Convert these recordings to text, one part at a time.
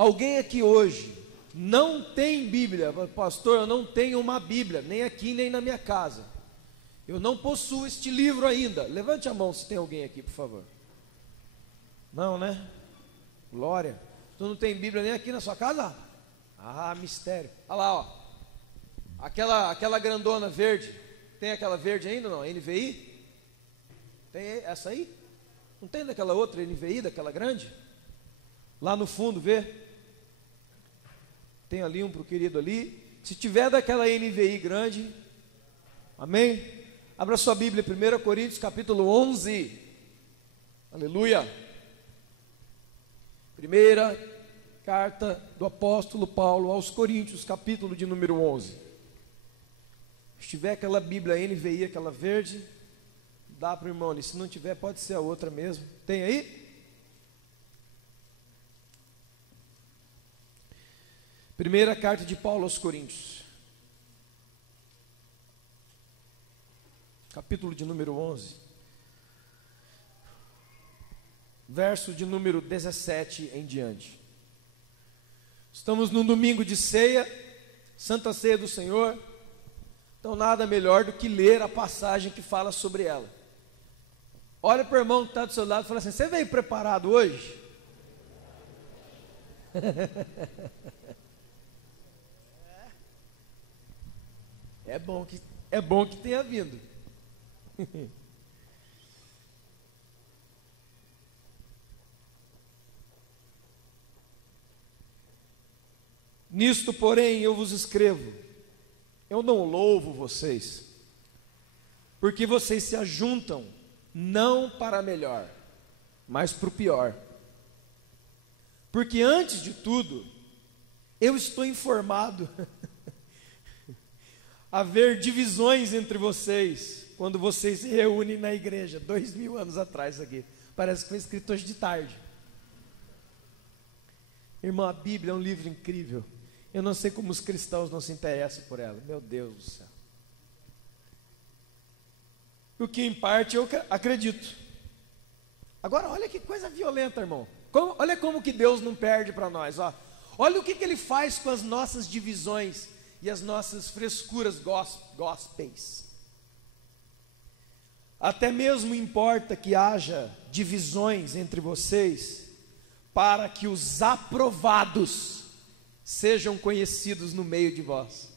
Alguém aqui hoje não tem Bíblia? Pastor, eu não tenho uma Bíblia, nem aqui nem na minha casa. Eu não possuo este livro ainda. Levante a mão se tem alguém aqui, por favor. Não, né? Glória. Tu não tem Bíblia nem aqui na sua casa? Ah, mistério. Olha lá, ó. Aquela grandona verde. Tem aquela verde ainda não? NVI? Tem essa aí? Não tem daquela outra NVI, daquela grande? Lá no fundo, vê? Tem ali um para o querido ali. Se tiver daquela NVI grande, amém? Abra sua Bíblia, 1 Coríntios capítulo 11. Aleluia. Primeira carta do apóstolo Paulo aos Coríntios, capítulo de número 11. Se tiver aquela Bíblia NVI, aquela verde, dá para o irmão ali. Se não tiver, pode ser a outra mesmo. Tem aí? Primeira carta de Paulo aos Coríntios, capítulo de número 11, verso de número 17 em diante. Estamos num domingo de ceia, Santa Ceia do Senhor. Então nada melhor do que ler a passagem que fala sobre ela. Olha para o irmão que está do seu lado e fala assim: você veio preparado hoje? É bom que tenha vindo. Nisto, porém, eu vos escrevo: eu não louvo vocês, porque vocês se ajuntam não para melhor, mas para o pior. Porque antes de tudo, eu estou informado haver divisões entre vocês, quando vocês se reúnem na igreja, 2000 anos atrás isso aqui, parece que foi escrito hoje de tarde. Irmão, a Bíblia é um livro incrível. Eu não sei como os cristãos não se interessam por ela, meu Deus do céu. O que em parte eu acredito. Agora olha que coisa violenta, irmão. Olha como que Deus não perde para nós, ó. Olha o que Ele faz com as nossas divisões e as nossas frescuras gospels. Até mesmo importa que haja divisões entre vocês, para que os aprovados sejam conhecidos no meio de vós.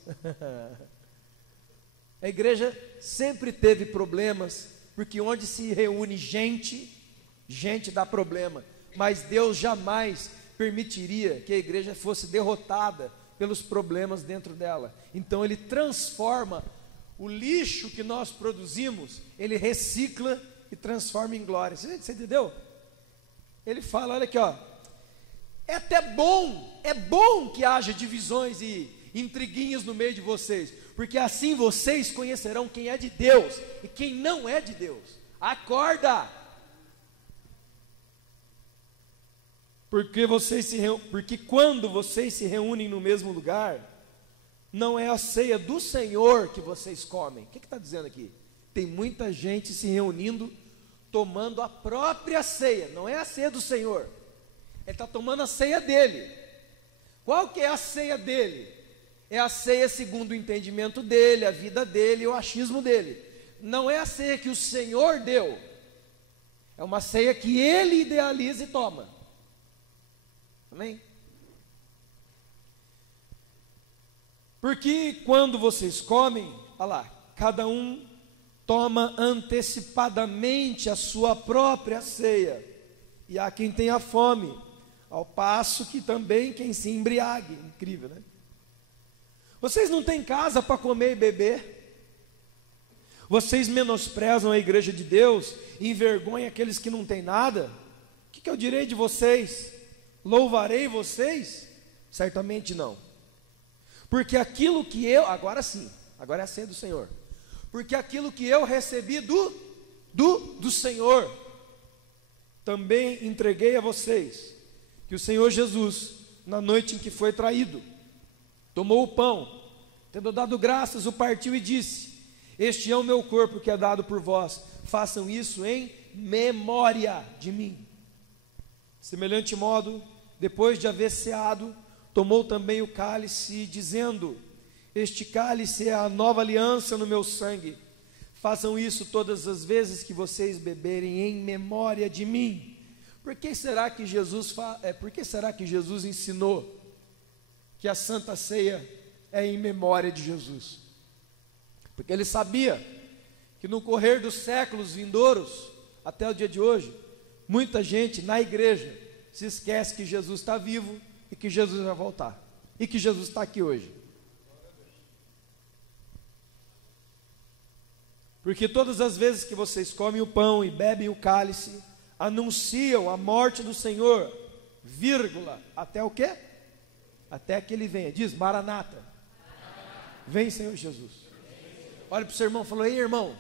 A igreja sempre teve problemas, porque onde se reúne gente dá problema, mas Deus jamais permitiria que a igreja fosse derrotada pelos problemas dentro dela. Então Ele transforma o lixo que nós produzimos, Ele recicla e transforma em glória. Você entendeu? Ele fala, olha aqui, ó, é bom que haja divisões e intriguinhas no meio de vocês, porque assim vocês conhecerão quem é de Deus e quem não é de Deus. Acorda! Porque quando vocês se reúnem no mesmo lugar, não é a ceia do Senhor que vocês comem. O que está dizendo aqui? Tem muita gente se reunindo, tomando a própria ceia. Não é a ceia do Senhor. Ele está tomando a ceia dele. Qual que é a ceia dele? É a ceia segundo o entendimento dele, a vida dele, o achismo dele. Não é a ceia que o Senhor deu. É uma ceia que ele idealiza e toma. Amém? Porque quando vocês comem, olha lá, cada um toma antecipadamente a sua própria ceia, e há quem tenha fome, ao passo que também quem se embriague. Incrível, né? Vocês não têm casa para comer e beber? Vocês menosprezam a igreja de Deus e envergonham aqueles que não têm nada? O que eu direi de vocês? Louvarei vocês? Certamente não. Porque aquilo que eu, agora sim, agora é a ceia do Senhor. Porque aquilo que eu recebi do Senhor, também entreguei a vocês. Que o Senhor Jesus, na noite em que foi traído, tomou o pão, tendo dado graças, o partiu e disse: este é o meu corpo que é dado por vós, façam isso em memória de mim. Semelhante modo, depois de haver ceado, tomou também o cálice, dizendo: este cálice é a nova aliança no meu sangue. Façam isso todas as vezes que vocês beberem em memória de mim. Por que será que Jesus ensinou que a Santa Ceia é em memória de Jesus? Porque ele sabia que no correr dos séculos vindouros, até o dia de hoje, muita gente na igreja se esquece que Jesus está vivo e que Jesus vai voltar, e que Jesus está aqui hoje. Porque todas as vezes que vocês comem o pão e bebem o cálice, anunciam a morte do Senhor, vírgula, até o quê? Até que Ele venha. Diz, Maranata. Vem, Senhor Jesus. Olha para o seu irmão e falou: ei, irmão,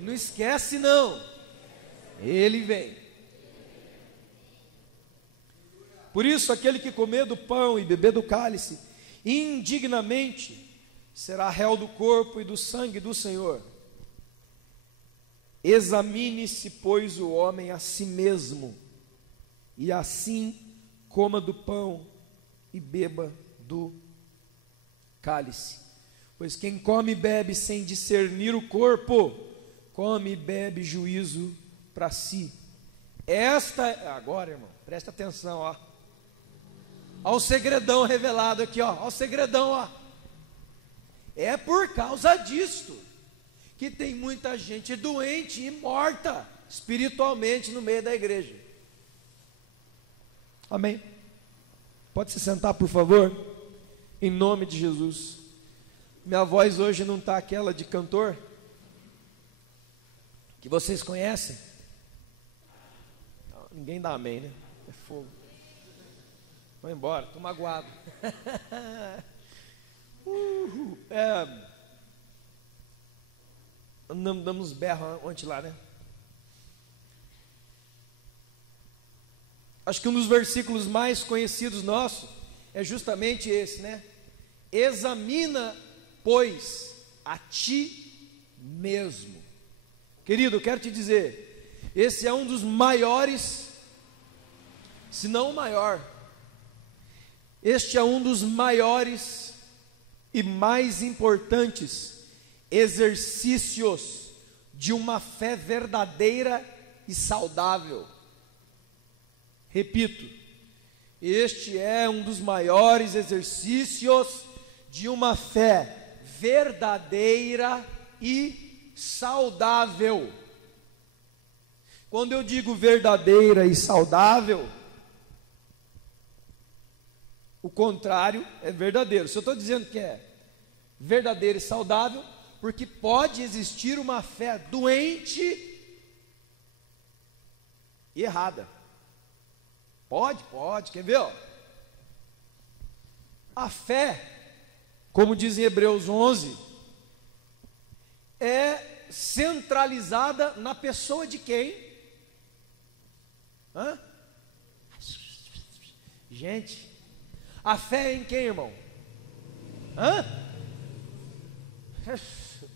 não esquece não, Ele vem. Por isso, aquele que comer do pão e beber do cálice, indignamente, será réu do corpo e do sangue do Senhor. Examine-se, pois, o homem a si mesmo, e assim coma do pão e beba do cálice. Pois quem come e bebe sem discernir o corpo, come e bebe juízo para si. Agora, irmão, presta atenção, ó. Olha o segredão revelado aqui, ó. Olha o segredão, ó. É por causa disto que tem muita gente doente e morta espiritualmente no meio da igreja. Amém? Pode se sentar, por favor, em nome de Jesus. Minha voz hoje não está aquela de cantor, que vocês conhecem. Não, ninguém dá amém, né? É fogo. Vou embora, estou magoado. Damos berro ontem lá, né? Acho que um dos versículos mais conhecidos nossos é justamente esse, né? Examina, pois, a ti mesmo. Querido, eu quero te dizer, esse é um dos maiores, se não o maior, este é um dos maiores e mais importantes exercícios de uma fé verdadeira e saudável. Repito, este é um dos maiores exercícios de uma fé verdadeira e saudável. Quando eu digo verdadeira e saudável, o contrário é verdadeiro. Se eu estou dizendo que é verdadeiro e saudável, porque pode existir uma fé doente e errada. Pode, quer ver? Ó? A fé, como diz em Hebreus 11, é centralizada na pessoa de quem? Gente, a fé é em quem, irmão?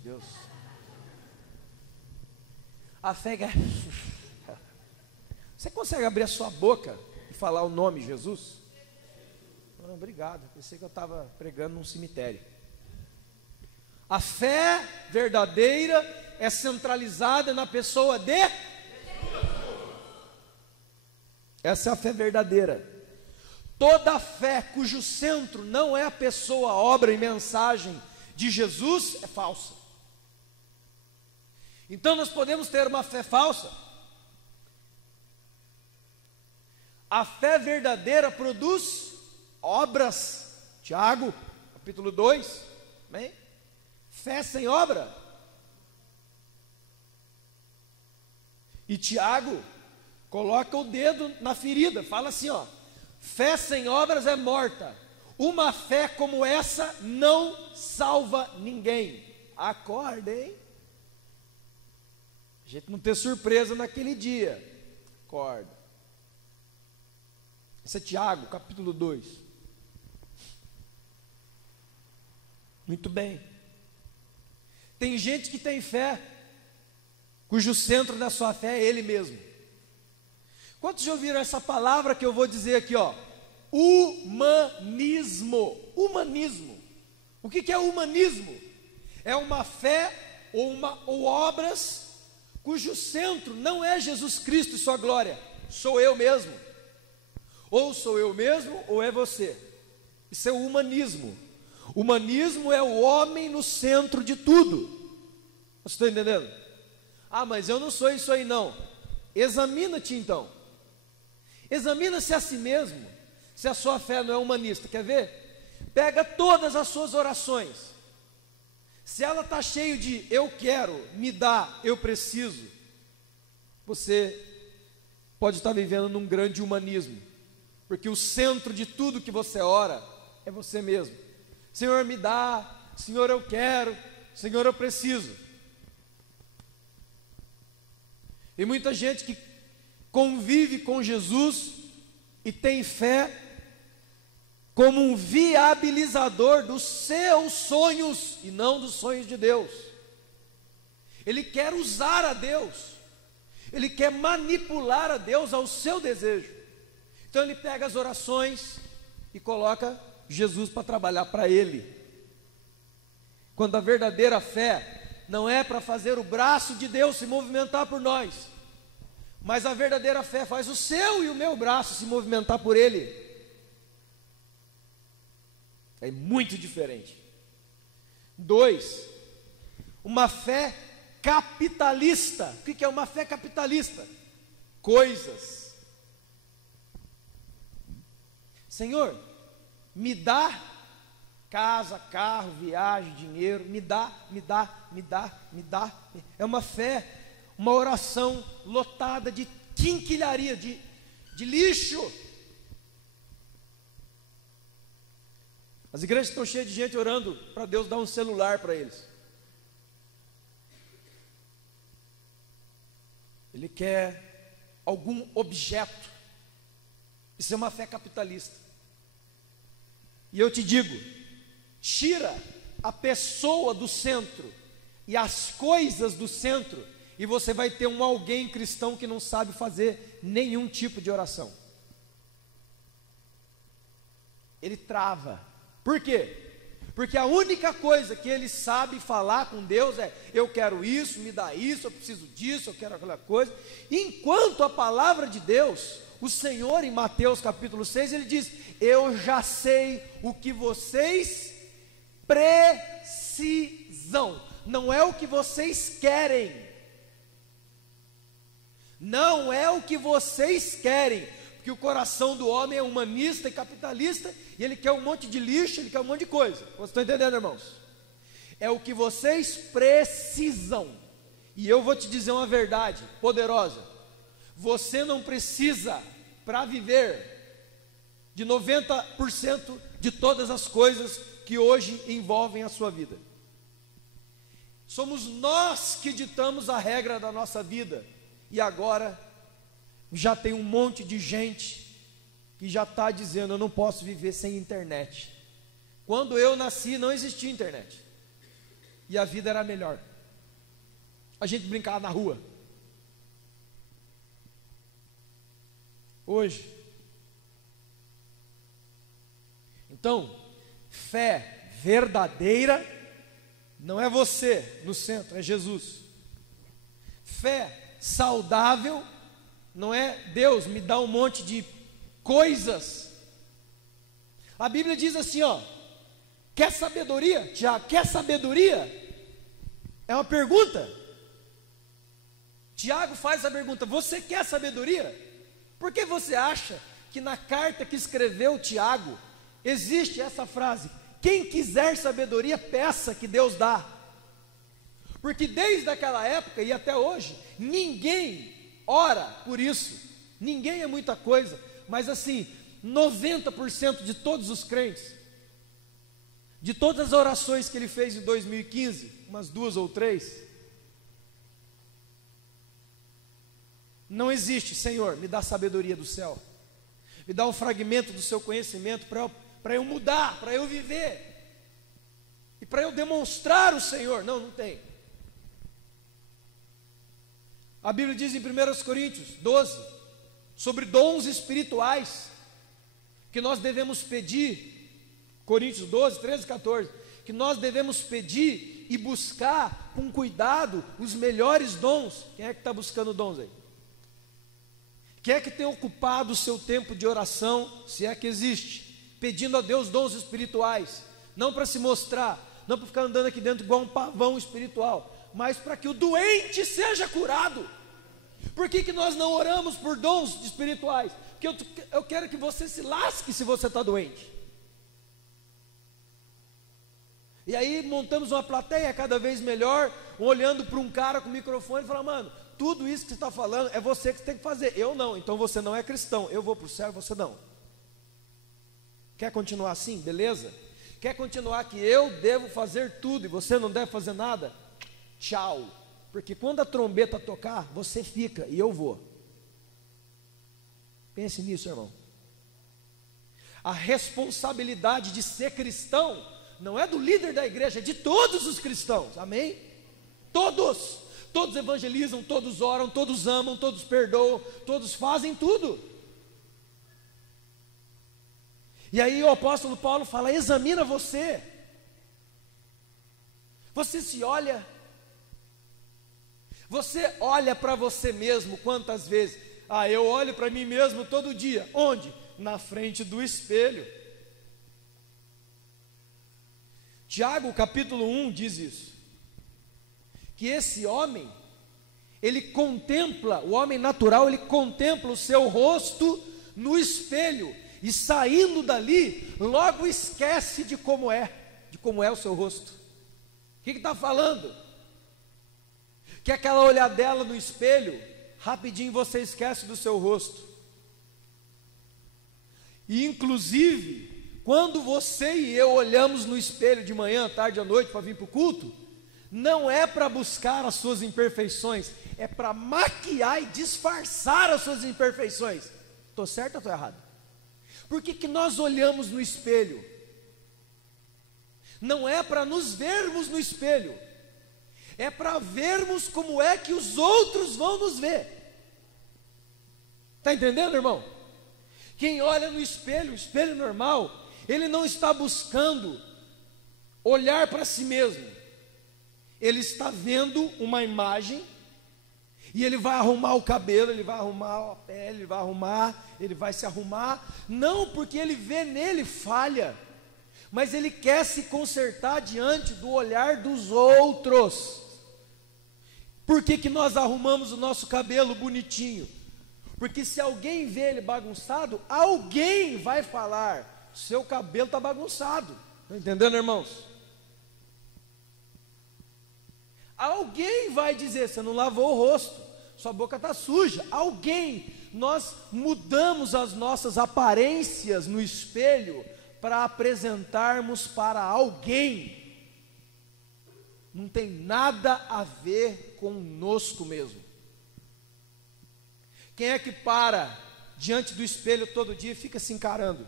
Deus. A fé é... Você consegue abrir a sua boca e falar o nome Jesus? Não, obrigado, pensei que eu estava pregando num cemitério. A fé verdadeira é centralizada na pessoa de... Essa é a fé verdadeira. Toda fé cujo centro não é a pessoa, obra e mensagem de Jesus é falsa. Então nós podemos ter uma fé falsa. A fé verdadeira produz obras. Tiago, capítulo 2, amém? Fé sem obra. E Tiago coloca o dedo na ferida, fala assim, ó: fé sem obras é morta. Uma fé como essa não salva ninguém. Acorda, hein? A gente não ter surpresa naquele dia. Acorda. Esse é Tiago, capítulo 2. Muito bem. Tem gente que tem fé, cujo centro da sua fé é ele mesmo. Quantos já ouviram essa palavra que eu vou dizer aqui, ó? humanismo. Humanismo. O que é humanismo? É uma fé ou obras cujo centro não é Jesus Cristo e sua glória, sou eu mesmo. Ou sou eu mesmo, ou é você. Isso é o humanismo. Humanismo é o homem no centro de tudo. Você está entendendo? Ah, mas eu não sou isso aí não. Examina-te então. Examina-se a si mesmo, se a sua fé não é humanista. Quer ver? Pega todas as suas orações. Se ela está cheia de eu quero, me dá, eu preciso, você pode estar vivendo num grande humanismo, porque o centro de tudo que você ora é você mesmo. Senhor, me dá, Senhor, eu quero, Senhor, eu preciso. E muita gente que convive com Jesus e tem fé como um viabilizador dos seus sonhos e não dos sonhos de Deus. Ele quer usar a Deus, ele quer manipular a Deus ao seu desejo. Então ele pega as orações e coloca Jesus para trabalhar para ele. Quando a verdadeira fé não é para fazer o braço de Deus se movimentar por nós, mas a verdadeira fé faz o seu e o meu braço se movimentar por ele. É muito diferente. 2, uma fé capitalista. O que é uma fé capitalista? Coisas. Senhor, me dá casa, carro, viagem, dinheiro, me dá. É uma fé, uma oração lotada de quinquilharia, de lixo. As igrejas estão cheias de gente orando para Deus dar um celular para eles. Ele quer algum objeto. Isso é uma fé capitalista. E eu te digo, tira a pessoa do centro e as coisas do centro, e você vai ter um alguém cristão que não sabe fazer nenhum tipo de oração. Ele trava. Por quê? Porque a única coisa que ele sabe falar com Deus é: eu quero isso, me dá isso, eu preciso disso, eu quero aquela coisa. Enquanto a palavra de Deus, o Senhor em Mateus capítulo 6, ele diz: eu já sei o que vocês precisam, não é o que vocês querem, não é o que vocês querem, porque o coração do homem é humanista e capitalista, e ele quer um monte de lixo, ele quer um monte de coisa. Vocês estão entendendo, irmãos? É o que vocês precisam. E eu vou te dizer uma verdade poderosa: você não precisa para viver de 90% de todas as coisas que hoje envolvem a sua vida. Somos nós que ditamos a regra da nossa vida, e agora já tem um monte de gente que já está dizendo: eu não posso viver sem internet. Quando eu nasci não existia internet, e a vida era melhor. A gente brincava na rua. Hoje, então, fé verdadeira não é você no centro, é Jesus. Fé saudável não é Deus me dá um monte de coisas. A Bíblia diz assim, ó: quer sabedoria? Tiago, quer sabedoria? É uma pergunta. Tiago faz a pergunta: você quer sabedoria? Por que você acha que na carta que escreveu Tiago existe essa frase: quem quiser sabedoria, peça que Deus dá? Porque desde aquela época e até hoje, ninguém ora por isso. Ninguém é muita coisa, mas assim, 90% de todos os crentes, de todas as orações que ele fez em 2015, umas 2 ou 3, não existe: Senhor, me dá sabedoria do céu, me dá um fragmento do seu conhecimento para eu mudar, para eu viver, e para eu demonstrar o Senhor. Não, não tem. A Bíblia diz em 1 Coríntios 12, sobre dons espirituais, que nós devemos pedir, Coríntios 12, 13, 14, que nós devemos pedir e buscar com cuidado os melhores dons. Quem é que está buscando dons aí? Quem é que tem ocupado o seu tempo de oração, se é que existe, pedindo a Deus dons espirituais, não para se mostrar, não para ficar andando aqui dentro igual um pavão espiritual, mas para que o doente seja curado? Por que nós não oramos por dons espirituais? Porque eu quero que você se lasque se você está doente. E aí montamos uma plateia cada vez melhor, olhando para um cara com microfone e falando: mano, tudo isso que você está falando é você que tem que fazer, eu não, então você não é cristão, eu vou para o céu, você não. Quer continuar assim? Beleza? Quer continuar que eu devo fazer tudo e você não deve fazer nada? Tchau, porque quando a trombeta tocar, você fica e eu vou. Pense nisso, irmão. A responsabilidade de ser cristão não é do líder da igreja, é de todos os cristãos, amém? Todos evangelizam, todos oram, todos amam, todos perdoam, todos fazem tudo. E aí o apóstolo Paulo fala: examina você. Você se olha, você olha para você mesmo quantas vezes? Eu olho para mim mesmo todo dia. Onde? Na frente do espelho. Tiago capítulo 1 diz isso, que esse homem, ele contempla, o homem natural, ele contempla o seu rosto no espelho, e saindo dali, logo esquece de como é o seu rosto. O que está falando? Que aquela olhadela no espelho, rapidinho você esquece do seu rosto. E inclusive, quando você e eu olhamos no espelho de manhã, tarde à noite para vir para o culto, não é para buscar as suas imperfeições, é para maquiar e disfarçar as suas imperfeições. Estou certo ou estou errado? Por que nós olhamos no espelho? Não é para nos vermos no espelho, é para vermos como é que os outros vão nos ver. Está entendendo, irmão? Quem olha no espelho, o espelho normal, ele não está buscando olhar para si mesmo, ele está vendo uma imagem, e ele vai arrumar o cabelo, ele vai arrumar a pele, ele vai se arrumar, não porque ele vê nele falha, mas ele quer se consertar diante do olhar dos outros. Por que nós arrumamos o nosso cabelo bonitinho? Porque se alguém vê ele bagunçado, alguém vai falar: seu cabelo está bagunçado. Está entendendo, irmãos? Alguém vai dizer: você não lavou o rosto, sua boca está suja. Alguém, nós mudamos as nossas aparências no espelho para apresentarmos para alguém. Não tem nada a ver conosco mesmo. Quem é que para diante do espelho todo dia e fica se encarando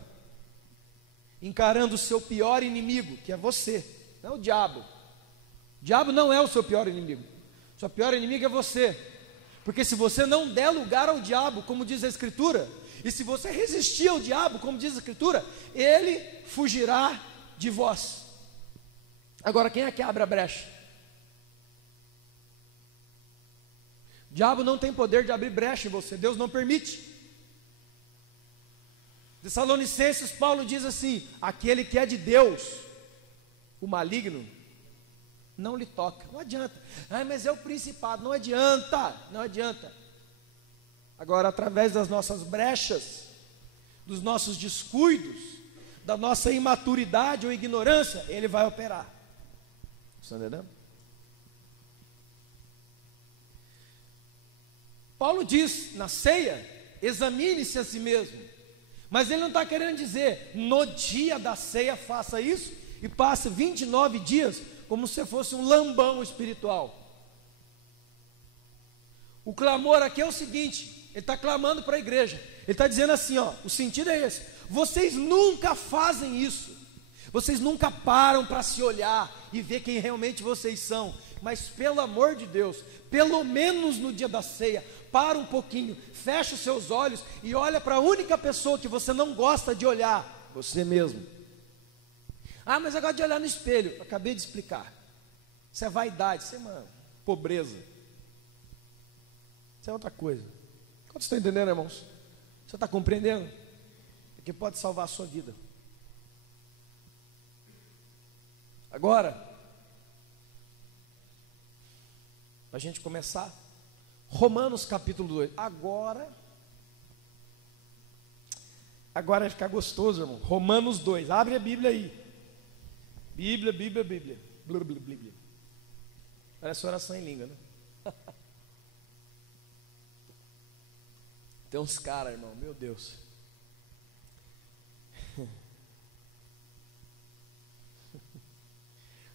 o seu pior inimigo, que é você, não é o diabo. O diabo não é o seu pior inimigo, o seu pior inimigo é você, porque se você não der lugar ao diabo, como diz a Escritura, e se você resistir ao diabo, como diz a Escritura, ele fugirá de vós. Agora, quem é que abre a brecha? O diabo não tem poder de abrir brecha em você, Deus não permite. Tessalonicenses, Paulo diz assim: aquele que é de Deus, o maligno, não lhe toca. Não adianta. Mas é o principado. Não adianta, não adianta. Agora, através das nossas brechas, dos nossos descuidos, da nossa imaturidade ou ignorância, ele vai operar. Está entendendo? Paulo diz na ceia: examine-se a si mesmo. Mas ele não está querendo dizer, no dia da ceia faça isso, e passe 29 dias como se fosse um lambão espiritual. O clamor aqui é o seguinte, ele está clamando para a igreja, ele está dizendo assim, o sentido é esse: vocês nunca fazem isso, vocês nunca param para se olhar e ver quem realmente vocês são, mas pelo amor de Deus, pelo menos no dia da ceia, para um pouquinho, fecha os seus olhos e olha para a única pessoa que você não gosta de olhar, você mesmo. Ah, mas eu gosto de olhar no espelho. Eu acabei de explicar. Isso é vaidade, isso é uma pobreza. Isso é outra coisa. Quantos estão entendendo, irmãos? Você está compreendendo? Porque pode salvar a sua vida. Agora, para a gente começar, Romanos capítulo 2. Agora vai ficar gostoso, irmão. Romanos 2. Abre a Bíblia aí. Bíblia. Blá, blá, blá, blá. Parece oração em língua, né? Tem uns caras, irmão, meu Deus.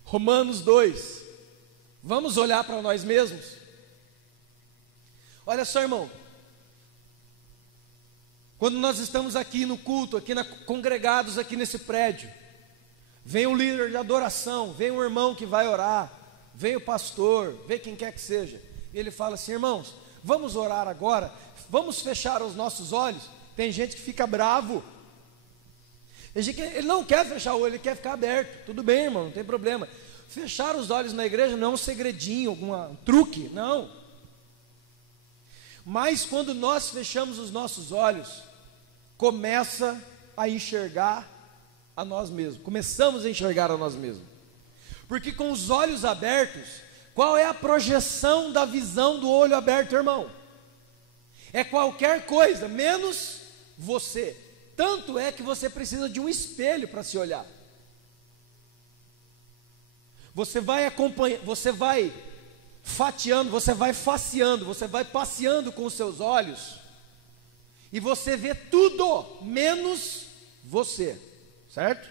Romanos 2. Vamos olhar para nós mesmos? Olha só, irmão. Quando nós estamos aqui no culto, congregados aqui nesse prédio, vem o líder de adoração, vem o irmão que vai orar, vem o pastor, vem quem quer que seja, e ele fala assim: irmãos, vamos orar agora, vamos fechar os nossos olhos. Tem gente que fica bravo, ele não quer fechar o olho, ele quer ficar aberto. Tudo bem, irmão, não tem problema. Fechar os olhos na igreja não é um segredinho, um truque, não. Mas quando nós fechamos os nossos olhos, começa a enxergar a nós mesmos. Começamos a enxergar a nós mesmos. Porque com os olhos abertos, qual é a projeção da visão do olho aberto, irmão? É qualquer coisa, menos você. Tanto é que você precisa de um espelho para se olhar. Você vai acompanhando, você vai fatiando, você vai faceando, você vai passeando com os seus olhos, e você vê tudo, menos você, certo?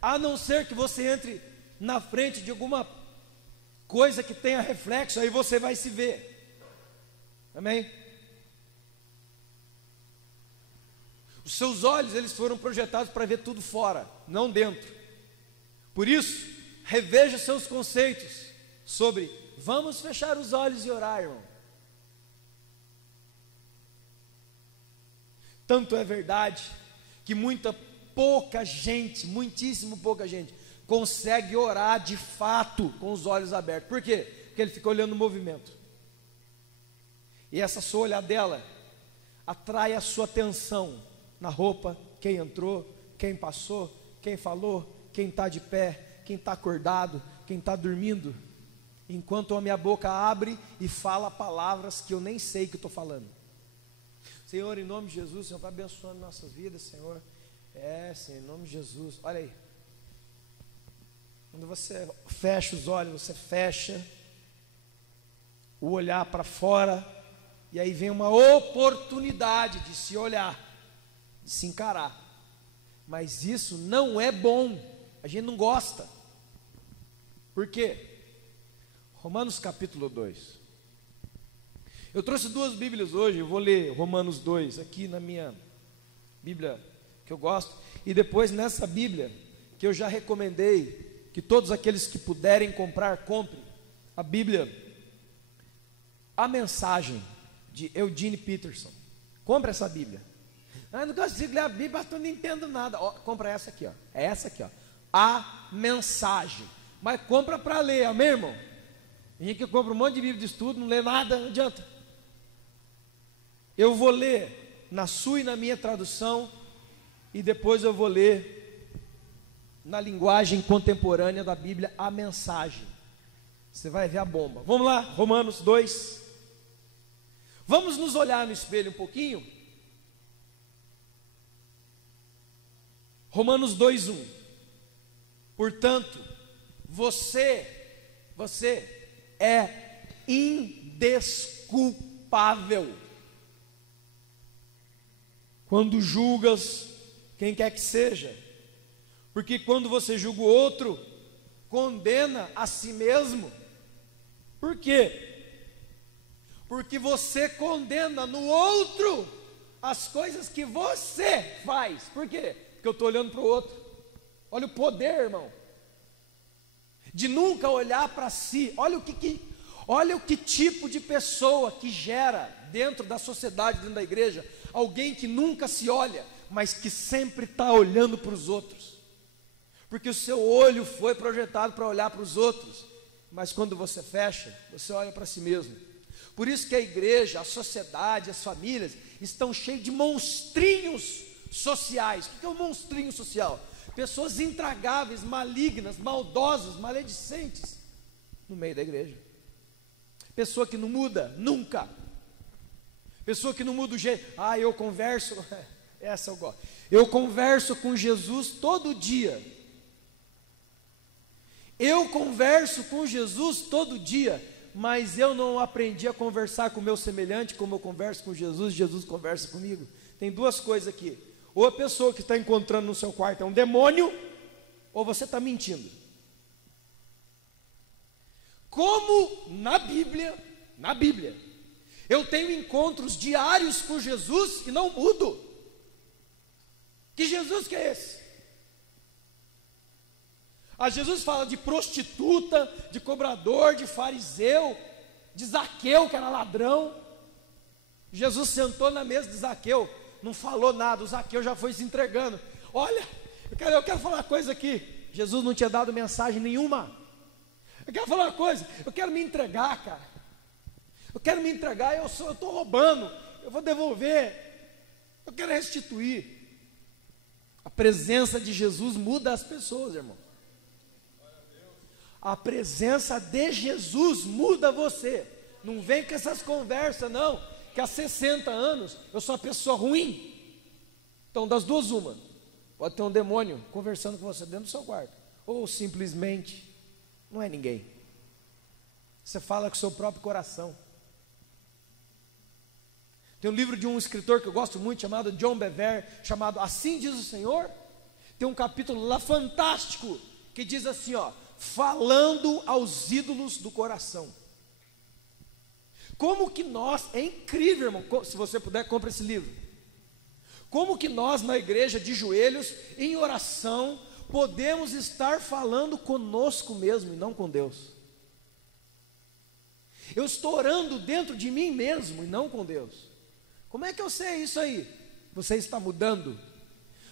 A não ser que você entre na frente de alguma coisa que tenha reflexo, aí você vai se ver. Amém? Os seus olhos, eles foram projetados para ver tudo fora, não dentro. Por isso, reveja seus conceitos sobre vamos fechar os olhos e orar, irmão. Tanto é verdade que pouca gente, muitíssimo pouca gente, consegue orar de fato com os olhos abertos. Por quê? Porque ele fica olhando o movimento. E essa sua olhadela atrai a sua atenção na roupa, quem entrou, quem passou, quem falou, quem está de pé, quem está acordado, quem está dormindo. Enquanto a minha boca abre e fala palavras que eu nem sei que eu estou falando. Senhor, em nome de Jesus, Senhor, vai abençoando nossas vidas, Senhor. Senhor, em nome de Jesus. Olha aí. Quando você fecha os olhos, você fecha o olhar para fora, e aí vem uma oportunidade de se olhar, de se encarar. Mas isso não é bom, a gente não gosta. Por quê? Romanos capítulo 2. Eu trouxe duas Bíblias hoje, eu vou ler Romanos 2 aqui na minha Bíblia que eu gosto, e depois nessa Bíblia que eu já recomendei que todos aqueles que puderem comprar, comprem a Bíblia, A Mensagem, de Eugene Peterson. Compre essa Bíblia. Eu não consigo ler a Bíblia, pastor, não entendo nada. Compra essa aqui, é essa aqui, A Mensagem. Mas compra para ler, amém, irmão? A gente que compra um monte de Bíblia de estudo, não lê nada, não adianta. Eu vou ler na sua e na minha tradução, e depois eu vou ler na linguagem contemporânea da Bíblia, A Mensagem. Você vai ver a bomba. Vamos lá, Romanos 2. Vamos nos olhar no espelho um pouquinho. Romanos 2:1. Portanto, você é indesculpável quando julgas quem quer que seja, porque quando você julga o outro, condena a si mesmo. Por quê? Porque você condena no outro as coisas que você faz. Por quê? Porque eu estou olhando para o outro. Olha o poder, irmão. de nunca olhar para si. Olha o que tipo de pessoa que gera dentro da sociedade, dentro da igreja, alguém que nunca se olha, mas que sempre está olhando para os outros, porque o seu olho foi projetado para olhar para os outros, mas quando você fecha, você olha para si mesmo. Por isso que a igreja, a sociedade, as famílias estão cheias de monstrinhos sociais. O que é um monstrinho social? Pessoas intragáveis, malignas, maldosas, maledicentes no meio da igreja. Pessoa que não muda nunca. Pessoa que não muda o jeito. Eu converso, essa eu gosto. Eu converso com Jesus todo dia. Eu converso com Jesus todo dia, mas eu não aprendi a conversar com o meu semelhante como eu converso com Jesus, Jesus conversa comigo. Tem duas coisas aqui: ou a pessoa que está encontrando no seu quarto é um demônio, ou você está mentindo. Como na Bíblia, eu tenho encontros diários com Jesus e não mudo. Que Jesus que é esse? Jesus fala de prostituta, de cobrador, de fariseu, de Zaqueu, que era ladrão. Jesus sentou na mesa de Zaqueu, não falou nada, o Zaqueu já foi se entregando. Olha, eu quero falar uma coisa aqui. Jesus não tinha dado mensagem nenhuma. Eu quero falar uma coisa, eu quero me entregar, cara. Eu quero me entregar, eu estou roubando, eu vou devolver, eu quero restituir. A presença de Jesus muda as pessoas, irmão. A presença de Jesus muda você. Não vem com essas conversas não, que há 60 anos eu sou uma pessoa ruim. Então das duas uma, pode ter um demônio conversando com você dentro do seu quarto, ou simplesmente não é ninguém. Você fala com o seu próprio coração. Tem um livro de um escritor que eu gosto muito, chamado John Bevere, chamado Assim Diz o Senhor. Tem um capítulo lá fantástico, que diz assim, falando aos ídolos do coração. Como que nós, é incrível, irmão, se você puder, compre esse livro. Como que nós na igreja, de joelhos, em oração, podemos estar falando conosco mesmo e não com Deus? Eu estou orando dentro de mim mesmo e não com Deus. Como é que eu sei isso aí? Você está mudando.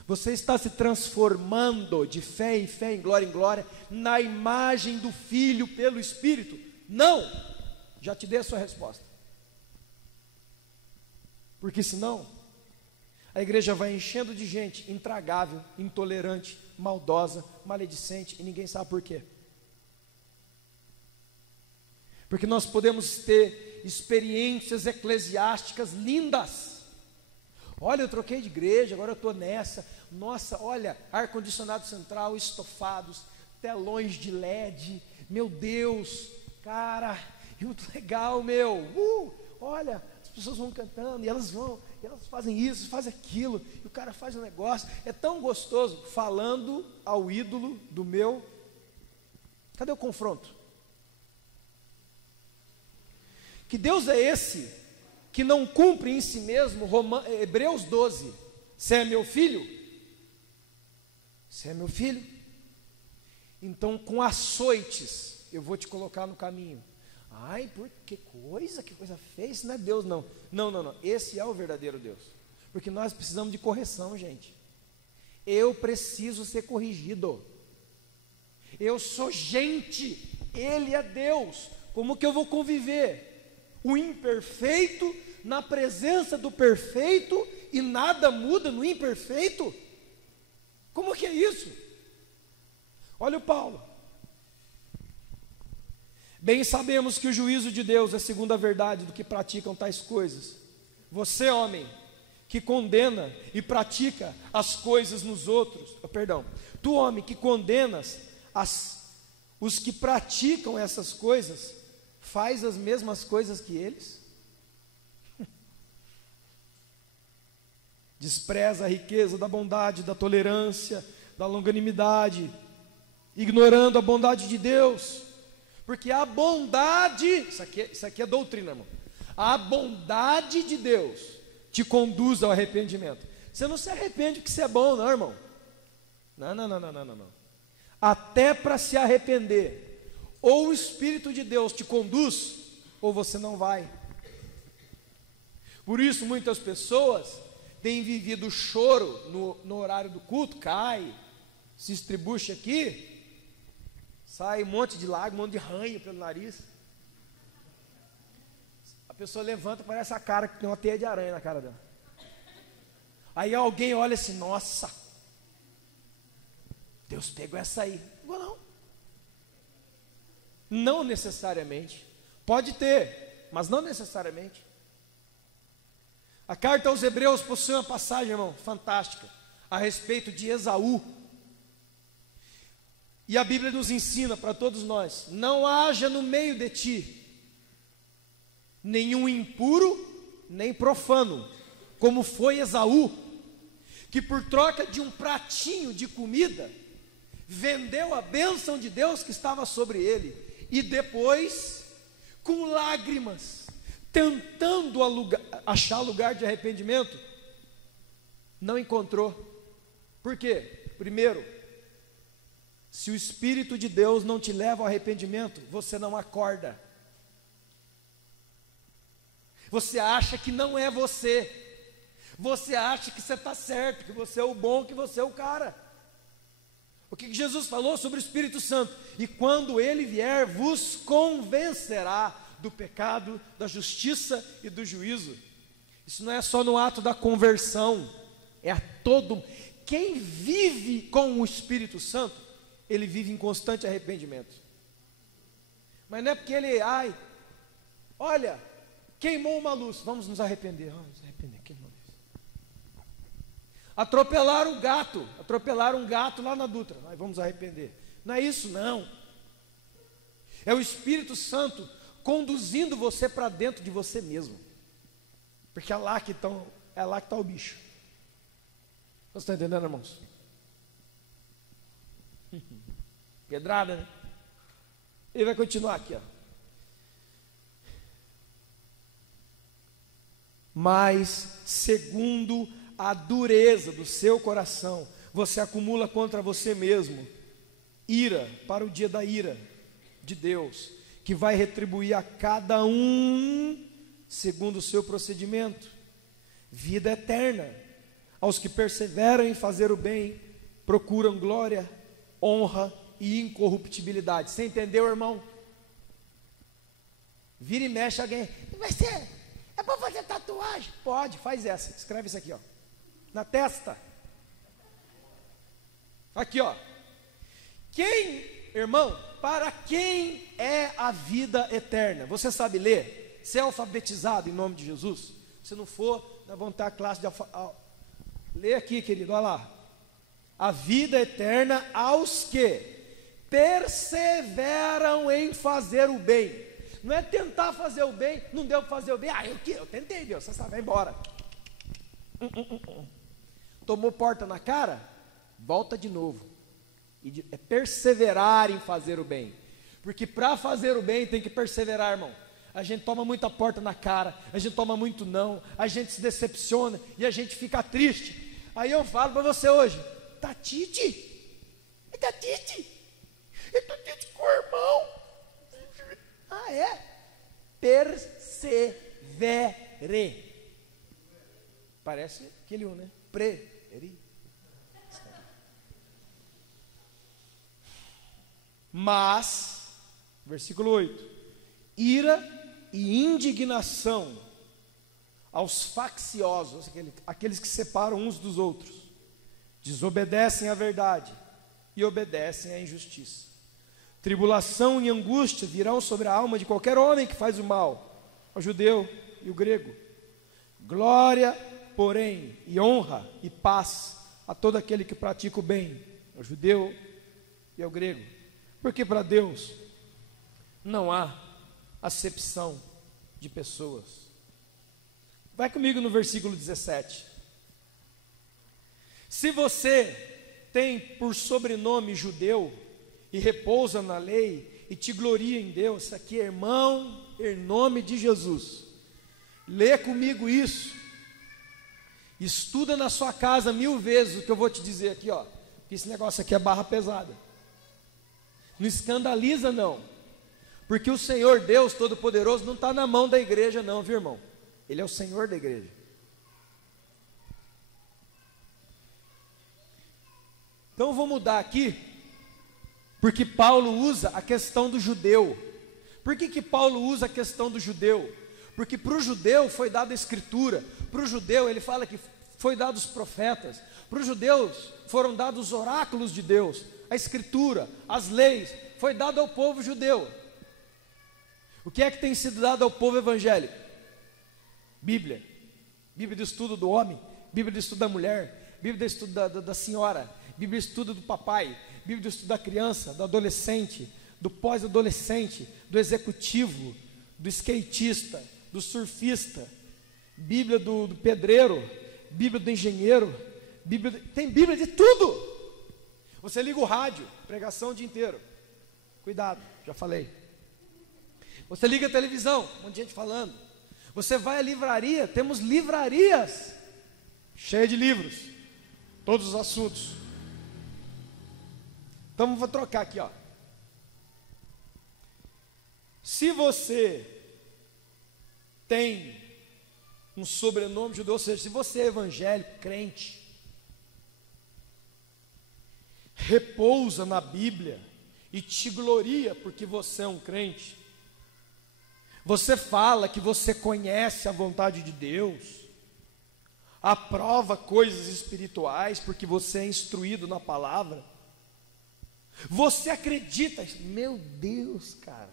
Você está se transformando de fé em fé, em glória, na imagem do Filho pelo Espírito? Não! Já te dei a sua resposta. Porque senão, a igreja vai enchendo de gente intragável, intolerante, maldosa, maledicente, e ninguém sabe por quê. Porque nós podemos ter experiências eclesiásticas lindas. Olha, eu troquei de igreja, agora eu estou nessa. Nossa, olha, ar-condicionado central, estofados, telões de LED. Meu Deus, cara, é muito legal, meu. Olha, as pessoas vão cantando e elas fazem isso, fazem aquilo. E o cara faz um negócio, é tão gostoso. Falando ao ídolo do meu. Cadê o confronto? Que Deus é esse que não cumpre em si mesmo Hebreus 12, você é meu filho? Você é meu filho? Então com açoites eu vou te colocar no caminho. Ai, que coisa feia, isso não é Deus não. Não, esse é o verdadeiro Deus. Porque nós precisamos de correção, gente. Eu preciso ser corrigido. Eu sou gente, Ele é Deus. Como que eu vou conviver? O imperfeito na presença do perfeito e nada muda no imperfeito? Como que é isso? Olha o Paulo. Bem sabemos que o juízo de Deus é segundo a verdade do que praticam tais coisas. Você, homem, que condena e pratica as coisas nos outros, tu, homem, que condenas os que praticam essas coisas, faz as mesmas coisas que eles? Despreza a riqueza da bondade, da tolerância, da longanimidade, ignorando a bondade de Deus, porque a bondade, isso aqui é doutrina, irmão. A bondade de Deus te conduz ao arrependimento. Você não se arrepende porque você é bom, não, irmão. Não. Até para se arrepender, Ou o Espírito de Deus te conduz, ou você não vai. Por isso muitas pessoas têm vivido choro no horário do culto, cai, se estribucha aqui, sai um monte de lágrima, um monte de ranho pelo nariz. A pessoa levanta, parece a cara que tem uma teia de aranha na cara dela. Aí alguém olha assim, nossa, Deus pegou essa aí. Não. Não necessariamente. Pode ter, mas não necessariamente. A carta aos Hebreus possui uma passagem, irmão, fantástica, a respeito de Esaú. E a Bíblia nos ensina para todos nós: não haja no meio de ti nenhum impuro, nem profano, como foi Esaú, que por troca de um pratinho de comida, vendeu a bênção de Deus que estava sobre ele, e depois, com lágrimas, tentando achar lugar de arrependimento, não encontrou. Por quê? Primeiro, se o Espírito de Deus não te leva ao arrependimento, você não acorda. Você acha que não é você. Você acha que você está certo, que você é o bom, que você é o cara. O que Jesus falou sobre o Espírito Santo? E quando ele vier, vos convencerá do pecado, da justiça e do juízo. Isso não é só no ato da conversão, é a todo. Quem vive com o Espírito Santo, ele vive em constante arrependimento. Mas não é porque ele, olha, queimou uma luz, vamos nos arrepender. Vamos nos arrepender, queimou a luz. Atropelaram um gato lá na Dutra, nós vamos arrepender. Não é isso, não. É o Espírito Santo conduzindo você para dentro de você mesmo. Porque é lá que está o bicho. Você está entendendo, irmãos? Pedrada, né? Ele vai continuar aqui, ó. Mas, segundo a dureza do seu coração, você acumula contra você mesmo ira para o dia da ira de Deus, que vai retribuir a cada um segundo o seu procedimento. Vida eterna aos que perseveram em fazer o bem, procuram glória, honra e incorruptibilidade. Você entendeu, irmão? Vira e mexe alguém. Vai ser, é para fazer tatuagem? Pode, faz essa. Escreve isso aqui, ó, na testa. Aqui, ó. Irmão, para quem é a vida eterna? Você sabe ler? Você é alfabetizado em nome de Jesus? Se não for, nós vamos ter a classe de lê aqui, querido, olha lá. A vida eterna aos que perseveram em fazer o bem. Não é tentar fazer o bem, não deu para fazer o bem. Eu tentei, Deus, você sabe, vai embora. Tomou porta na cara? Volta de novo. É perseverar em fazer o bem. Porque para fazer o bem tem que perseverar, irmão. A gente toma muita porta na cara, a gente toma muito não, a gente se decepciona e a gente fica triste. Aí eu falo para você hoje, Tatite, eu tô triste com o irmão. Persevere. Parece aquele um, né? Mas, versículo 8: ira e indignação aos facciosos, aqueles que separam uns dos outros, desobedecem à verdade e obedecem à injustiça. Tribulação e angústia virão sobre a alma de qualquer homem que faz o mal, ao judeu e o grego. Glória, porém, e honra e paz a todo aquele que pratica o bem, ao judeu e ao grego. Porque para Deus não há acepção de pessoas. Vai comigo no versículo 17. Se você tem por sobrenome judeu e repousa na lei e te gloria em Deus, isso aqui, irmão, em nome de Jesus, lê comigo isso, estuda na sua casa 1000 vezes o que eu vou te dizer aqui, ó, porque esse negócio aqui é barra pesada. Não escandaliza não, Porque o Senhor Deus Todo-Poderoso não está na mão da igreja não, viu, irmão? Ele é o Senhor da igreja. Então eu vou mudar aqui, porque Paulo usa a questão do judeu. Por que Paulo usa a questão do judeu? Porque para o judeu foi dada a escritura, para o judeu ele fala que foi dado os profetas, para os judeus foram dados os oráculos de Deus, a escritura, as leis, foi dado ao povo judeu. O que é que tem sido dado ao povo evangélico? Bíblia, Bíblia de estudo do homem, Bíblia de estudo da mulher, Bíblia de estudo da senhora, Bíblia de estudo do papai, Bíblia de estudo da criança, do adolescente, do pós-adolescente, do executivo, do skatista, do surfista, Bíblia do pedreiro, Bíblia do engenheiro, tem Bíblia de tudo. Você liga o rádio, pregação o dia inteiro, cuidado, já falei. Você liga a televisão, um monte de gente falando. Você vai à livraria, temos livrarias cheias de livros, todos os assuntos. Então vou trocar aqui, ó. Se você tem um sobrenome judeu, ou seja, se você é evangélico, crente, repousa na Bíblia e te gloria porque você é um crente, você fala que você conhece a vontade de Deus, aprova coisas espirituais porque você é instruído na palavra, você acredita, meu Deus, cara,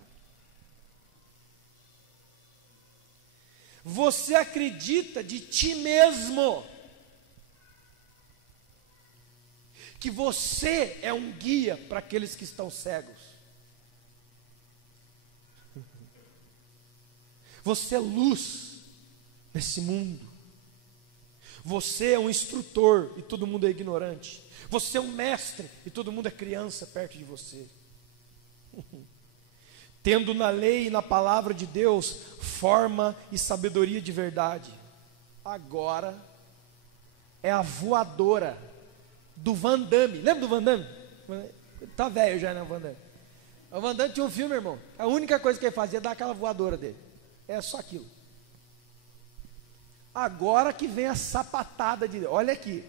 você acredita de ti mesmo, que você é um guia para aqueles que estão cegos, você é luz nesse mundo, você é um instrutor e todo mundo é ignorante, você é um mestre e todo mundo é criança perto de você. Tendo na lei e na palavra de Deus forma e sabedoria de verdade. Agora é a voadora do Van Damme. Lembra do Van Damme? Tá velho já, né, o Van Damme? O Van Damme tinha um filme, irmão. A única coisa que ele fazia é dar aquela voadora dele. É só aquilo. Agora que vem a sapatada de Deus. Olha aqui.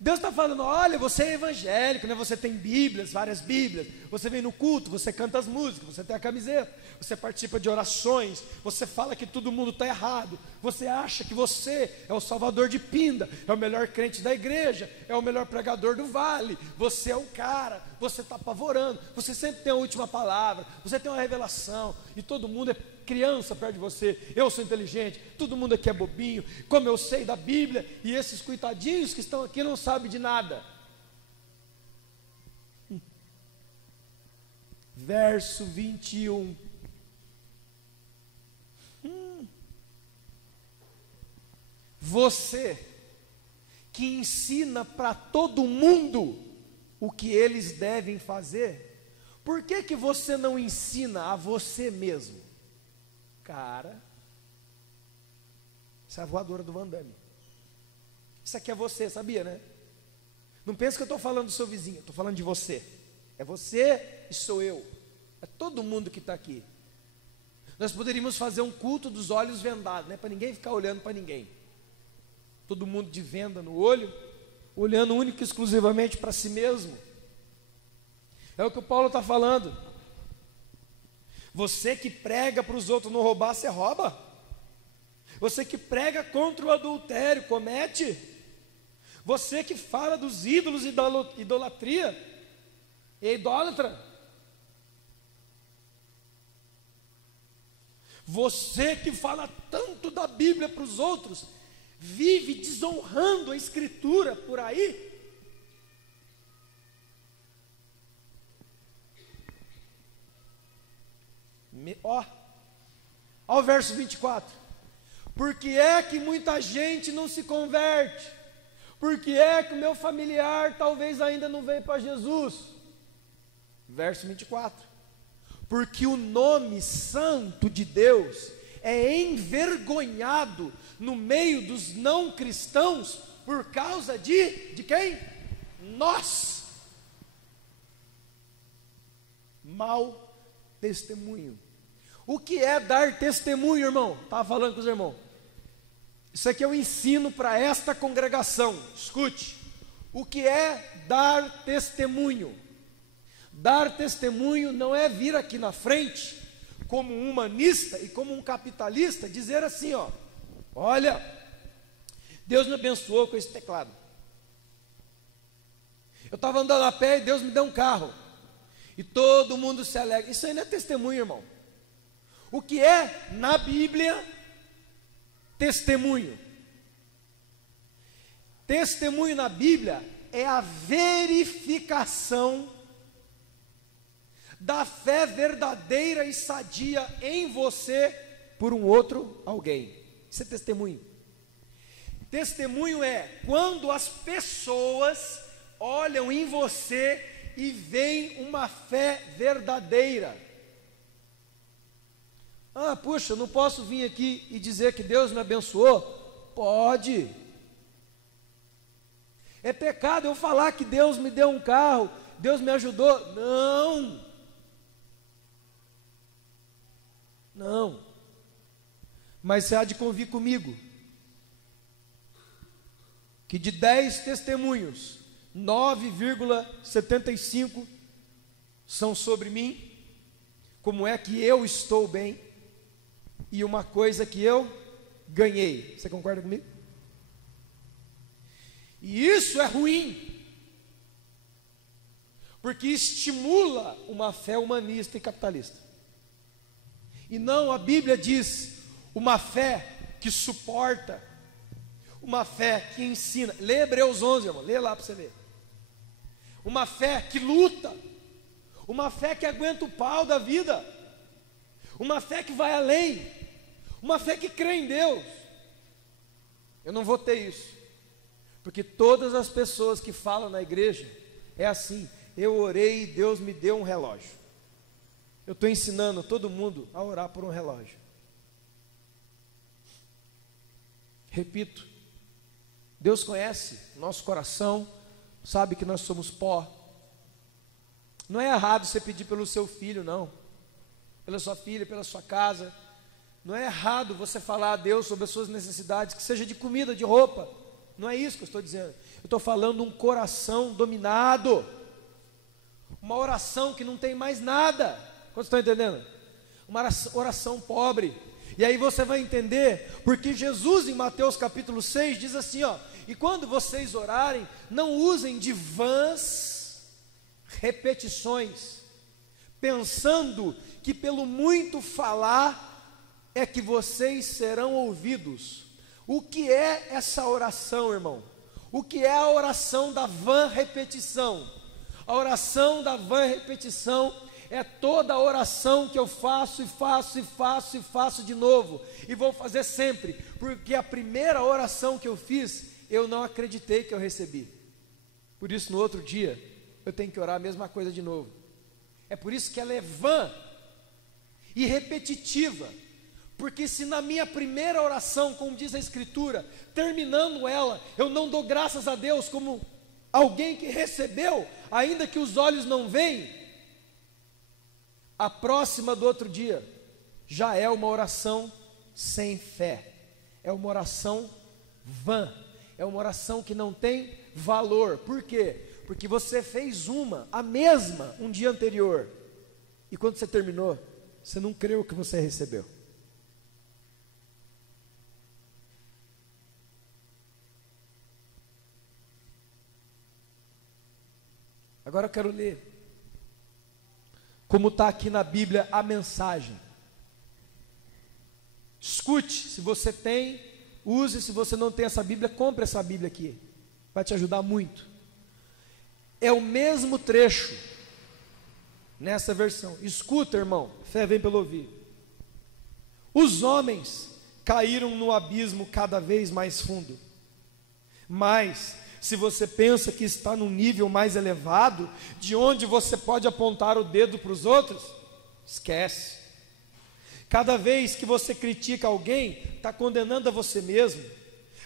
Deus está falando, olha, você é evangélico, né? Você tem Bíblias, várias Bíblias, você vem no culto, você canta as músicas, você tem a camiseta, você participa de orações, você fala que todo mundo está errado, você acha que você é o salvador de Pinda, é o melhor crente da igreja, é o melhor pregador do vale, você é o cara, você está apavorando, você sempre tem a última palavra, você tem uma revelação, e todo mundo é criança perto de você, eu sou inteligente, todo mundo aqui é bobinho, como eu sei da Bíblia, e esses coitadinhos que estão aqui não sabem de nada. Verso 21. Você que ensina para todo mundo o que eles devem fazer, por que você não ensina a você mesmo? Cara, essa é a voadora do Van Damme. Isso aqui é você, sabia, né? Não pensa que eu estou falando do seu vizinho, eu estou falando de você. É você e sou eu. É todo mundo que está aqui. Nós poderíamos fazer um culto dos olhos vendados, né? Para ninguém ficar olhando para ninguém. Todo mundo de venda no olho, olhando única e exclusivamente para si mesmo. É o que o Paulo está falando. Você que prega para os outros não roubar, você rouba. Você que prega contra o adultério, comete. Você que fala dos ídolos e da idolatria, é idólatra. Você que fala tanto da Bíblia para os outros, vive desonrando a Escritura por aí. Ó o verso 24. Por que é que muita gente não se converte? Por que é que o meu familiar talvez ainda não veio para Jesus? Verso 24. Porque o nome santo de Deus é envergonhado no meio dos não cristãos por causa de quem? Nós. Mal testemunho. O que é dar testemunho, irmão? Estava falando com os irmãos. Isso aqui é um ensino para esta congregação. Escute. O que é dar testemunho? Dar testemunho não é vir aqui na frente, como um humanista e como um capitalista, dizer assim, ó, olha, Deus me abençoou com esse teclado. Eu estava andando a pé e Deus me deu um carro. E todo mundo se alegra. Isso aí não é testemunho, irmão. O que é, na Bíblia, testemunho? Testemunho na Bíblia é a verificação da fé verdadeira e sadia em você por um outro alguém. Isso é testemunho. Testemunho é quando as pessoas olham em você e veem uma fé verdadeira. Ah, puxa, eu não posso vir aqui e dizer que Deus me abençoou? Pode. É pecado eu falar que Deus me deu um carro, Deus me ajudou? Não. Não. Mas você há de convir comigo que de 10 testemunhos, 9,75 são sobre mim, como é que eu estou bem, e uma coisa que eu ganhei. Você concorda comigo? E isso é ruim, porque estimula uma fé humanista e capitalista. E não, a Bíblia diz, uma fé que suporta, uma fé que ensina. Lê Hebreus 11, irmão, lê lá para você ver. Uma fé que luta, uma fé que aguenta o pau da vida, uma fé que vai além, uma fé que crê em Deus. Eu não vou ter isso, porque todas as pessoas que falam na igreja, é assim, eu orei e Deus me deu um relógio. Eu estou ensinando todo mundo a orar por um relógio. Repito, Deus conhece nosso coração, sabe que nós somos pó. Não é errado você pedir pelo seu filho, não, pela sua filha, pela sua casa. Não é errado você falar a Deus sobre as suas necessidades, que seja de comida, de roupa. Não é isso que eu estou dizendo. Eu estou falando um coração dominado, uma oração que não tem mais nada. Quantos estão entendendo? Uma oração pobre. E aí você vai entender, porque Jesus em Mateus capítulo 6 diz assim, ó, e quando vocês orarem, não usem de vãs repetições, pensando que pelo muito falar é que vocês serão ouvidos. O que é essa oração, irmão? O que é a oração da vã repetição? A oração da vã repetição é toda a oração que eu faço e faço e faço e faço de novo, e vou fazer sempre, porque a primeira oração que eu fiz, eu não acreditei que eu recebi. Por isso no outro dia, eu tenho que orar a mesma coisa de novo. É por isso que ela é vã e repetitiva, porque se na minha primeira oração, como diz a Escritura, terminando ela, eu não dou graças a Deus como alguém que recebeu, ainda que os olhos não veem, a próxima do outro dia já é uma oração sem fé, é uma oração vã, é uma oração que não tem valor. Por quê? Porque você fez a mesma, um dia anterior, e quando você terminou, você não creu que você recebeu. Agora eu quero ler como está aqui na Bíblia a mensagem. Escute, se você tem, use, se você não tem essa Bíblia, compre essa Bíblia aqui, vai te ajudar muito. É o mesmo trecho, nessa versão. Escuta, irmão, fé vem pelo ouvir. Os homens caíram no abismo cada vez mais fundo, mas se você pensa que está num nível mais elevado, de onde você pode apontar o dedo para os outros, esquece. Cada vez que você critica alguém, está condenando a você mesmo.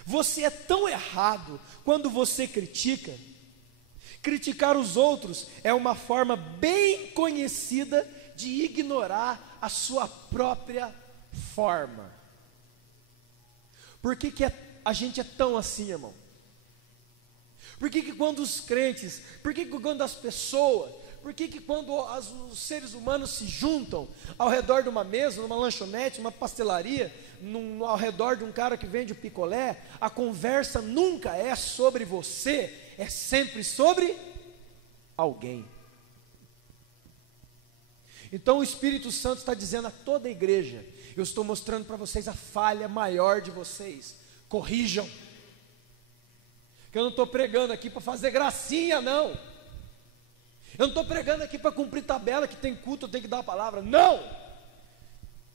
Você é tão errado quando você critica. Criticar os outros é uma forma bem conhecida de ignorar a sua própria forma. Por que a gente é tão assim, irmão? Por que quando os crentes, por que quando as pessoas, por que quando os seres humanos se juntam ao redor de uma mesa, numa lanchonete, numa pastelaria, ao redor de um cara que vende o picolé, a conversa nunca é sobre você, é sempre sobre alguém. Então o Espírito Santo está dizendo a toda a igreja: eu estou mostrando para vocês a falha maior de vocês, corrijam. Que eu não estou pregando aqui para fazer gracinha, não. Eu não estou pregando aqui para cumprir tabela, que tem culto, eu tenho que dar a palavra, não.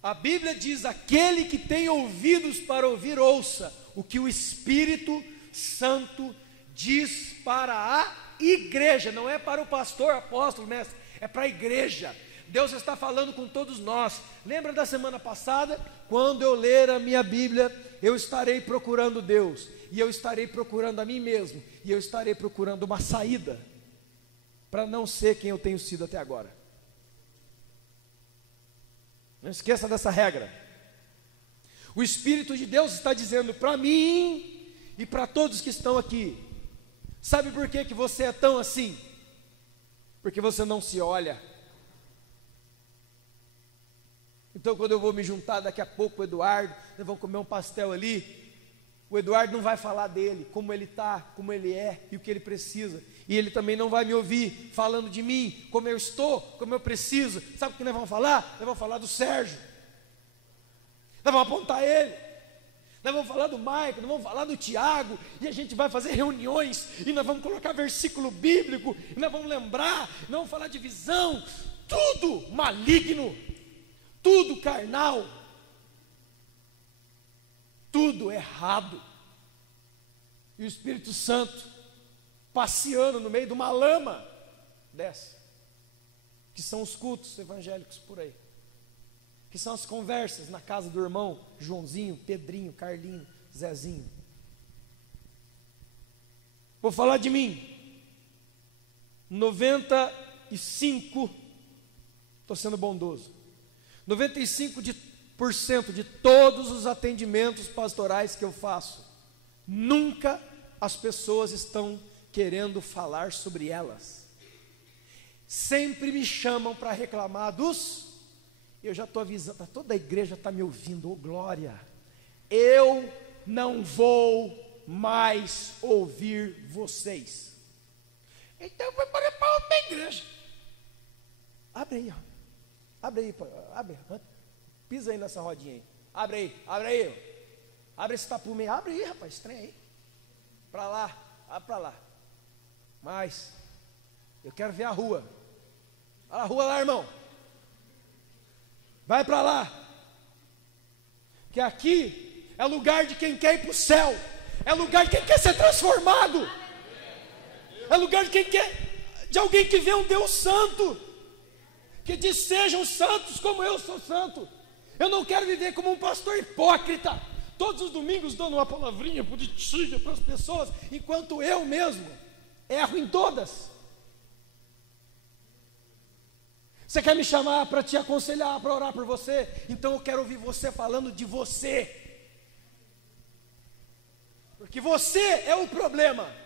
A Bíblia diz: aquele que tem ouvidos para ouvir, ouça o que o Espírito Santo diz para a igreja. Não é para o pastor, apóstolo, mestre, é para a igreja. Deus está falando com todos nós. Lembra da semana passada? Quando eu ler a minha Bíblia, eu estarei procurando Deus, e eu estarei procurando a mim mesmo, e eu estarei procurando uma saída para não ser quem eu tenho sido até agora. Não esqueça dessa regra. O Espírito de Deus está dizendo para mim e para todos que estão aqui: sabe por que você é tão assim? Porque você não se olha. Então, quando eu vou me juntar daqui a pouco com o Eduardo, nós vamos comer um pastel ali, o Eduardo não vai falar dele, como ele está, como ele é e o que ele precisa, e ele também não vai me ouvir falando de mim, como eu estou, como eu preciso. Sabe o que nós vamos falar? Nós vamos falar do Sérgio, nós vamos apontar ele, nós vamos falar do Maico, nós vamos falar do Tiago, e a gente vai fazer reuniões, e nós vamos colocar versículo bíblico, e nós vamos lembrar, nós vamos falar de visão, tudo maligno, tudo carnal, tudo errado. E o Espírito Santo passeando no meio de uma lama dessa, que são os cultos evangélicos por aí, que são as conversas na casa do irmão Joãozinho, Pedrinho, Carlinho, Zezinho. Vou falar de mim. 95, estou sendo bondoso, 95% de todos os atendimentos pastorais que eu faço, nunca as pessoas estão querendo falar sobre elas. Sempre me chamam para reclamar dos... Eu já estou avisando, toda a igreja está me ouvindo, oh glória, eu não vou mais ouvir vocês. Então vai para outra igreja. Abre aí, ó. Abre, pisa aí nessa rodinha aí. Abre aí. Abre esse tapume aí. Abre aí, rapaz, estranho aí. Para lá, abre para lá. Mas, eu quero ver a rua. Olha a rua lá, irmão. Vai para lá. Que aqui é lugar de quem quer ir para o céu. É lugar de quem quer ser transformado. É lugar de quem quer, de alguém que vê um Deus santo, que diz: sejam santos como eu sou santo. Eu não quero viver como um pastor hipócrita, todos os domingos dando uma palavrinha positiva para as pessoas, enquanto eu mesmo erro em todas. Você quer me chamar para te aconselhar, para orar por você? Então eu quero ouvir você falando de você, porque você é o problema.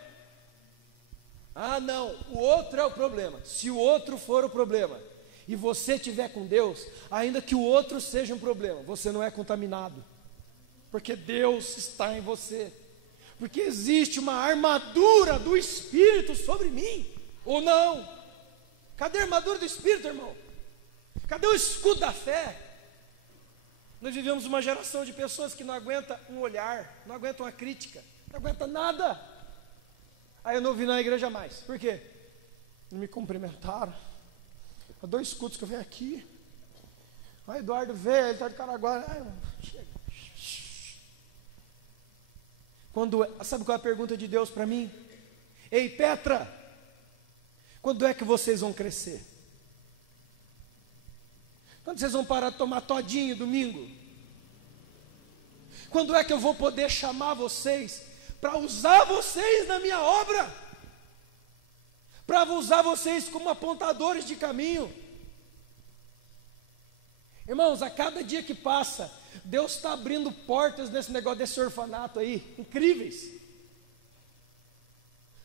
Ah não, o outro é o problema. Se o outro for o problema e você estiver com Deus, ainda que o outro seja um problema, você não é contaminado, porque Deus está em você, porque existe uma armadura do Espírito sobre mim, ou não? Cadê a armadura do Espírito, irmão? Cadê o escudo da fé? Nós vivemos uma geração de pessoas que não aguentam um olhar, não aguentam uma crítica, não aguentam nada. Aí eu não vim na igreja mais. Por quê? Não me cumprimentaram. Há 2 cultos que eu venho aqui. Aí Eduardo veio, ele está de Caraguá. Chega. Sabe qual é a pergunta de Deus para mim? Ei, Petra, quando é que vocês vão crescer? Quando vocês vão parar de tomar todinho domingo? Quando é que eu vou poder chamar vocês para usar vocês na minha obra? Para usar vocês como apontadores de caminho? Irmãos, a cada dia que passa, Deus está abrindo portas nesse negócio desse orfanato aí, incríveis.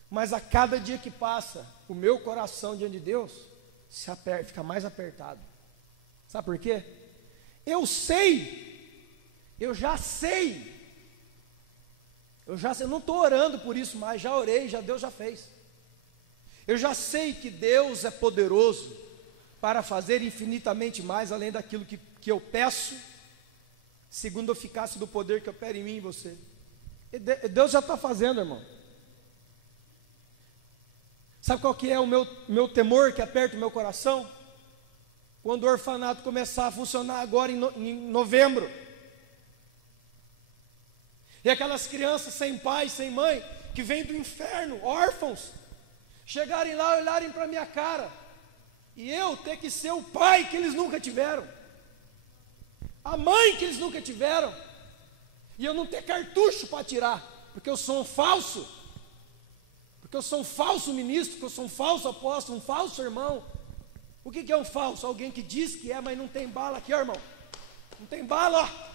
Mas a cada dia que passa, o meu coração diante de Deus se aperta, fica mais apertado. Sabe por quê? Eu já sei, eu não estou orando por isso mais, já orei, Deus já fez. Eu já sei que Deus é poderoso para fazer infinitamente mais além daquilo que eu peço, segundo a eficácia do poder que opera em mim e em você. E Deus já está fazendo, irmão. Sabe qual que é o meu temor que aperta o meu coração? Quando o orfanato começar a funcionar agora em novembro. E aquelas crianças sem pai, sem mãe, que vêm do inferno, órfãos, chegarem lá e olharem para a minha cara, e eu ter que ser o pai que eles nunca tiveram, a mãe que eles nunca tiveram, e eu não ter cartucho para tirar, porque eu sou um falso, porque eu sou um falso ministro, porque eu sou um falso apóstolo, um falso irmão. O que é um falso? Alguém que diz que é, mas não tem bala aqui, ó, irmão. Não tem bala, ó.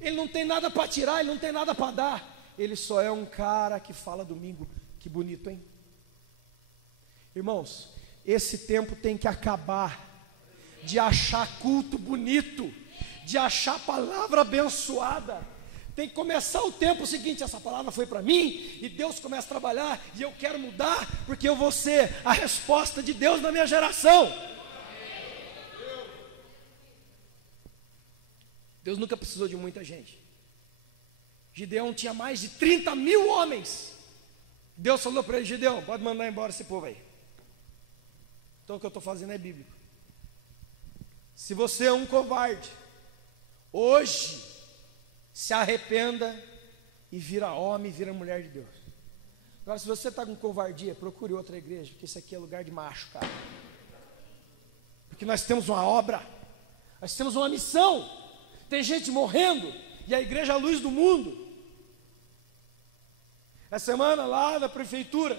Ele não tem nada para tirar, ele não tem nada para dar. Ele só é um cara que fala domingo. Que bonito, hein? Irmãos, esse tempo tem que acabar de achar culto bonito, de achar palavra abençoada. Tem que começar o tempo seguinte, essa palavra foi para mim, e Deus começa a trabalhar, e eu quero mudar, porque eu vou ser a resposta de Deus na minha geração. Deus nunca precisou de muita gente. Gideão tinha mais de 30 mil homens. Deus falou para ele: Gideão, pode mandar embora esse povo aí. Então o que eu estou fazendo é bíblico. Se você é um covarde, hoje se arrependa e vira homem, vira mulher de Deus. Agora, se você está com covardia, procure outra igreja, porque isso aqui é lugar de macho, cara. Porque nós temos uma obra, nós temos uma missão. Tem gente morrendo, e a igreja é a luz do mundo. Essa semana lá na prefeitura,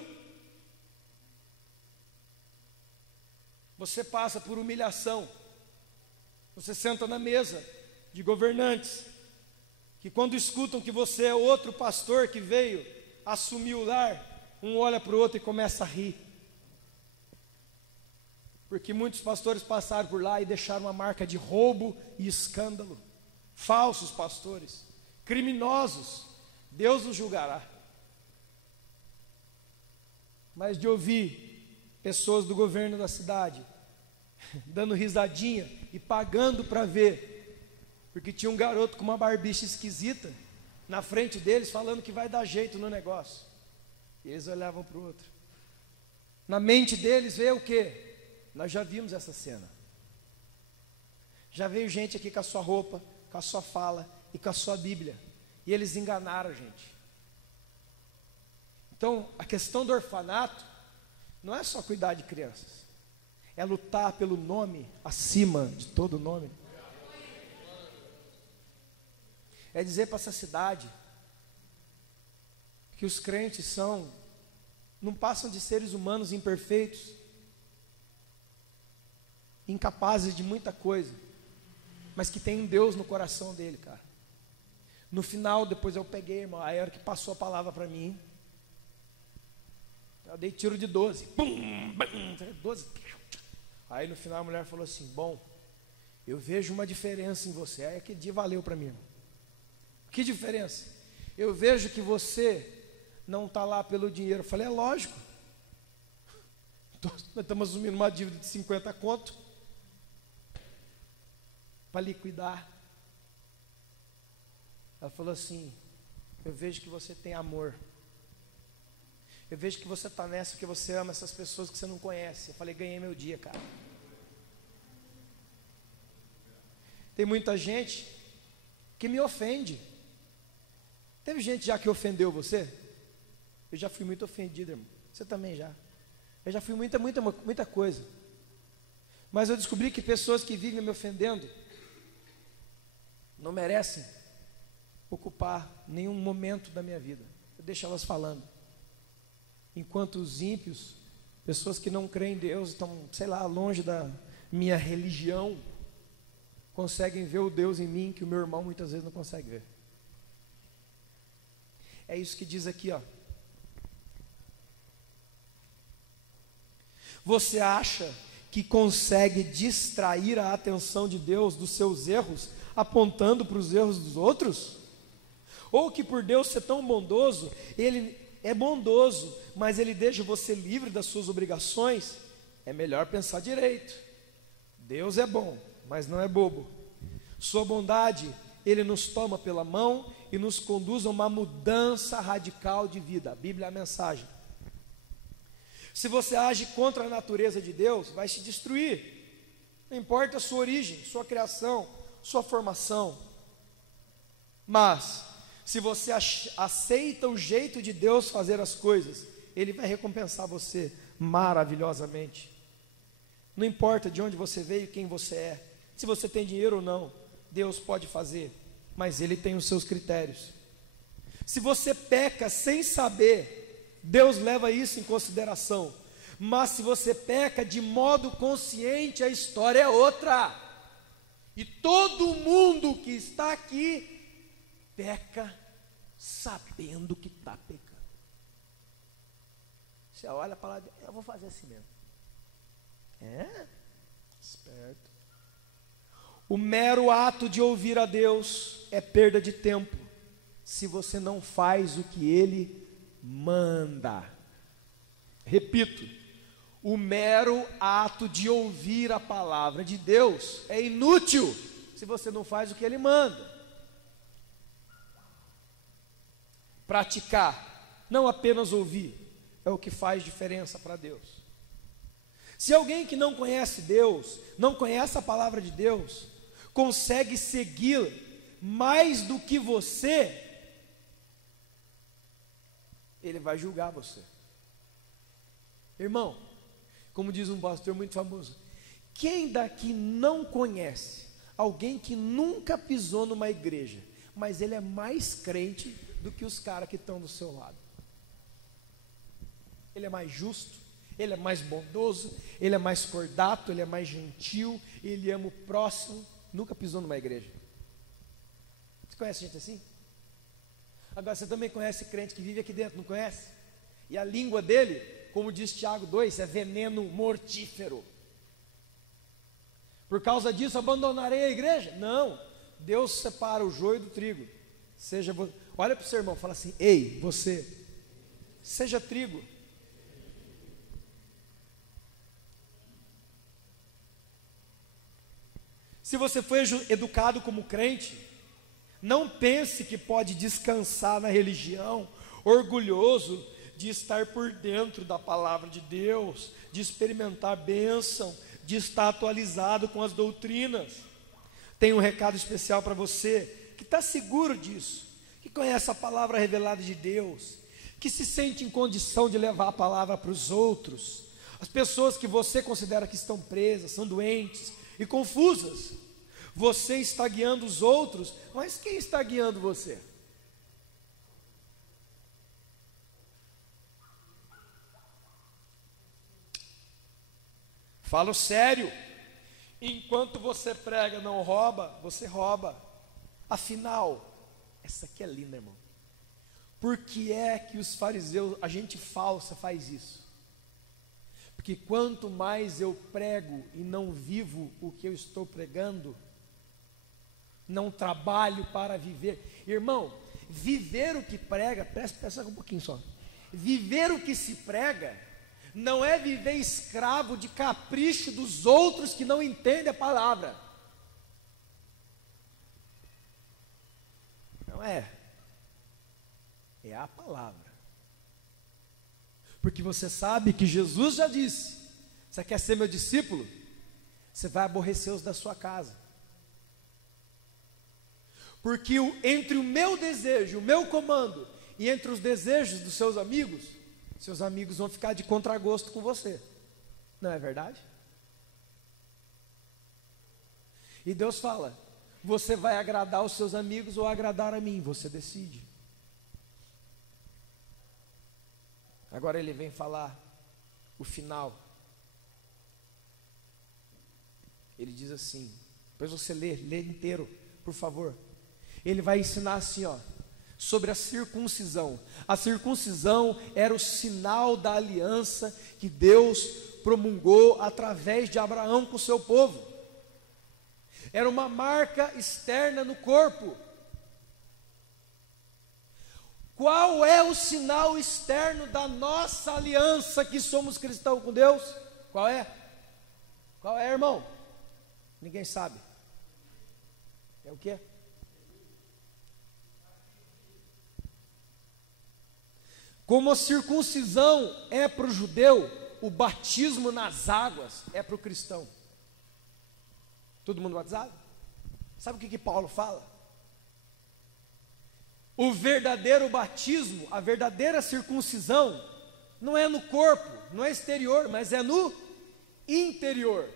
você passa por humilhação. Você senta na mesa de governantes, que quando escutam que você é outro pastor que veio assumir o lar, um olha para o outro e começa a rir. Porque muitos pastores passaram por lá e deixaram uma marca de roubo e escândalo. Falsos pastores, criminosos, Deus os julgará. Mas de ouvir pessoas do governo da cidade dando risadinha e pagando para ver, porque tinha um garoto com uma barbicha esquisita na frente deles falando que vai dar jeito no negócio, e eles olhavam para o outro. Na mente deles veio o quê? Nós já vimos essa cena. Já veio gente aqui com a sua roupa, com a sua fala e com a sua Bíblia, e eles enganaram a gente. Então, a questão do orfanato não é só cuidar de crianças, é lutar pelo nome acima de todo nome. É dizer para essa cidade que os crentes não passam de seres humanos imperfeitos, incapazes de muita coisa, mas que tem um Deus no coração dele, cara. No final, depois eu peguei, irmão, a hora que passou a palavra para mim, eu dei tiro de 12, pum, bum, 12. Aí no final a mulher falou assim: bom, eu vejo uma diferença em você. Aí aquele dia valeu para mim, irmão. Que diferença? Eu vejo que você não está lá pelo dinheiro. Eu falei: é lógico, nós estamos assumindo uma dívida de 50 conto para liquidar. Ela falou assim: eu vejo que você tem amor, eu vejo que você está nessa porque você ama essas pessoas que você não conhece. Eu falei: ganhei meu dia, cara. Tem muita gente que me ofende. Teve gente já que ofendeu você? Eu já fui muito ofendido, irmão. Você também já. Eu já fui muita coisa. Mas eu descobri que pessoas que vivem me ofendendo não merecem ocupar nenhum momento da minha vida. Eu deixo elas falando. Enquanto os ímpios, pessoas que não creem em Deus, estão, sei lá, longe da minha religião, conseguem ver o Deus em mim que o meu irmão muitas vezes não consegue ver. É isso que diz aqui, ó. Você acha que consegue distrair a atenção de Deus dos seus erros, apontando para os erros dos outros? Ou que por Deus ser tão bondoso, Ele é bondoso, mas Ele deixa você livre das suas obrigações? É melhor pensar direito. Deus é bom, mas não é bobo. Sua bondade, Ele nos toma pela mão e nos conduz a uma mudança radical de vida. A Bíblia é a mensagem. Se você age contra a natureza de Deus, vai se destruir. Não importa a sua origem, sua criação, sua formação. Mas, se você aceita o jeito de Deus fazer as coisas, Ele vai recompensar você maravilhosamente. Não importa de onde você veio, quem você é, se você tem dinheiro ou não, Deus pode fazer, mas Ele tem os seus critérios. Se você peca sem saber, Deus leva isso em consideração. Mas se você peca de modo consciente, a história é outra. E todo mundo que está aqui peca sabendo que está pecando. Você olha para lá, eu vou fazer assim mesmo. É? Esperto. O mero ato de ouvir a Deus é perda de tempo, se você não faz o que Ele manda. Repito, o mero ato de ouvir a palavra de Deus é inútil, se você não faz o que Ele manda. Praticar, não apenas ouvir, é o que faz diferença para Deus. Se alguém que não conhece Deus, não conhece a palavra de Deus, consegue segui-la mais do que você, ele vai julgar você. Irmão, como diz um pastor muito famoso, quem daqui não conhece alguém que nunca pisou numa igreja, mas ele é mais crente do que os caras que estão do seu lado? Ele é mais justo, ele é mais bondoso, ele é mais cordato, ele é mais gentil, ele ama o próximo, nunca pisou numa igreja. Você conhece gente assim? Agora você também conhece crente que vive aqui dentro, não conhece? E a língua dele, como diz Tiago 2, é veneno mortífero. Por causa disso abandonarei a igreja? Não, Deus separa o joio do trigo. Olha para o seu irmão, fala assim: ei, você, seja trigo. Se você foi educado como crente, não pense que pode descansar na religião, orgulhoso de estar por dentro da palavra de Deus, de experimentar bênção, de estar atualizado com as doutrinas. Tem um recado especial para você, que está seguro disso, que conhece a palavra revelada de Deus, que se sente em condição de levar a palavra para os outros. As pessoas que você considera que estão presas, são doentes e confusas. Você está guiando os outros, mas quem está guiando você? Falo sério. Enquanto você prega não rouba, você rouba. Afinal, essa aqui é linda, irmão. Por que é que os fariseus, a gente falsa, faz isso? Porque quanto mais eu prego e não vivo o que eu estou pregando, não trabalho para viver. Irmão, viver o que prega, presta um pouquinho só. Viver o que se prega não é viver escravo de capricho dos outros que não entendem a palavra. Não é. É a palavra. Porque você sabe que Jesus já disse: você quer ser meu discípulo? Você vai aborrecer os da sua casa. Porque entre o meu desejo, o meu comando, e entre os desejos dos seus amigos vão ficar de contragosto com você. Não é verdade? E Deus fala: você vai agradar os seus amigos ou agradar a mim? Você decide. Agora ele vem falar o final. Ele diz assim, Depois você lê inteiro, por favor. Ele vai ensinar assim, ó, sobre a circuncisão. A circuncisão era o sinal da aliança que Deus promulgou através de Abraão com o seu povo. Era uma marca externa no corpo. Qual é o sinal externo da nossa aliança que somos cristãos com Deus? Qual é? Qual é, irmão? Ninguém sabe. É o quê? Como a circuncisão é para o judeu, o batismo nas águas é para o cristão. Todo mundo batizado? Sabe o que Paulo fala? O verdadeiro batismo, a verdadeira circuncisão, não é no corpo, não é exterior, mas é no interior.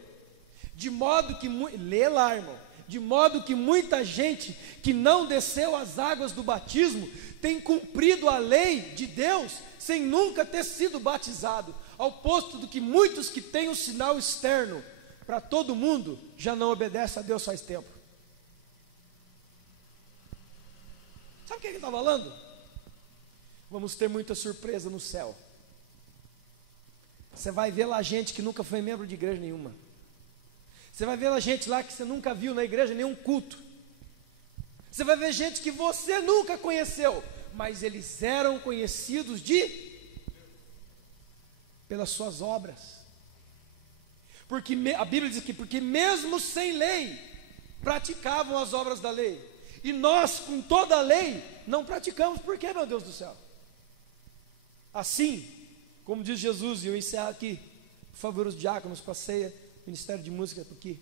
De modo que, lê lá, irmão, de modo que muita gente que não desceu as águas do batismo tem cumprido a lei de Deus sem nunca ter sido batizado, ao ponto de que muitos que têm um sinal externo para todo mundo já não obedecem a Deus faz tempo. Sabe o que ele está falando? Vamos ter muita surpresa no céu. Você vai ver lá gente que nunca foi membro de igreja nenhuma. Você vai ver lá gente lá que você nunca viu na igreja nenhum culto. Você vai ver gente que você nunca conheceu, mas eles eram conhecidos pelas suas obras. Porque a Bíblia diz aqui, porque mesmo sem lei, praticavam as obras da lei. E nós, com toda a lei, não praticamos. Por quê, meu Deus do céu? Assim, como diz Jesus, e eu encerro aqui, por favor, os diáconos, com a ceia, Ministério de Música, porque